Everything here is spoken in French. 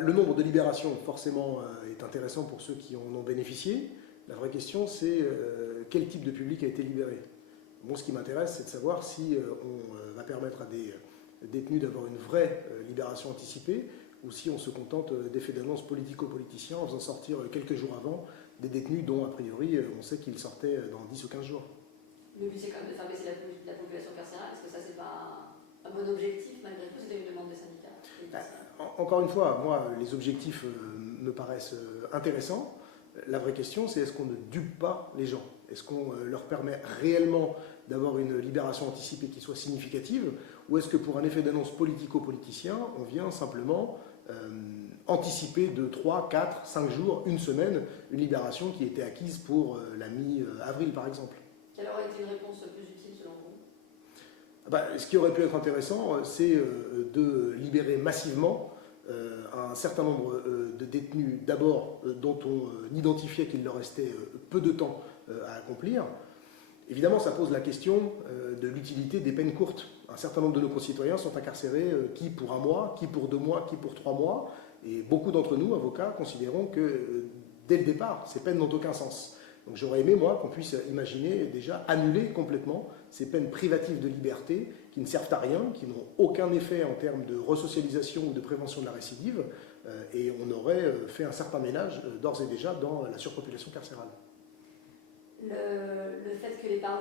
Le nombre de libérations, forcément, est intéressant pour ceux qui en ont bénéficié. La vraie question, c'est quel type de public a été libéré. Moi, ce qui m'intéresse, c'est de savoir si on va permettre à des détenus d'avoir une vraie libération anticipée ou si on se contente d'effets d'annonce politico-politiciens en faisant sortir quelques jours avant des détenus dont, a priori, on sait qu'ils sortaient dans 10 ou 15 jours. Le but, c'est quand même de faire baisser la population carcérale. Est-ce que ça, c'est pas un bon objectif, malgré tout? C'était une demande des syndicats. Encore une fois, moi, les objectifs me paraissent intéressants. La vraie question, c'est est-ce qu'on ne dupe pas les gens? Est-ce qu'on leur permet réellement d'avoir une libération anticipée qui soit significative? Ou est-ce que pour un effet d'annonce politico-politicien, on vient simplement anticiper de 3, 4, 5 jours, une semaine, une libération qui était acquise pour la mi-avril, par exemple? Quelle aurait été une réponse plus utile, selon vous? Ce qui aurait pu être intéressant, c'est de libérer massivement un certain nombre de détenus, d'abord dont on identifiait qu'il leur restait peu de temps à accomplir. Évidemment, ça pose la question de l'utilité des peines courtes. Un certain nombre de nos concitoyens sont incarcérés, qui pour 1 mois, qui pour 2 mois, qui pour 3 mois. Et beaucoup d'entre nous, avocats, considérons que dès le départ, ces peines n'ont aucun sens. Donc j'aurais aimé, moi, qu'on puisse imaginer déjà annuler complètement ces peines privatives de liberté qui ne servent à rien, qui n'ont aucun effet en termes de resocialisation ou de prévention de la récidive, et on aurait fait un certain ménage d'ores et déjà dans la surpopulation carcérale. Le fait que les parents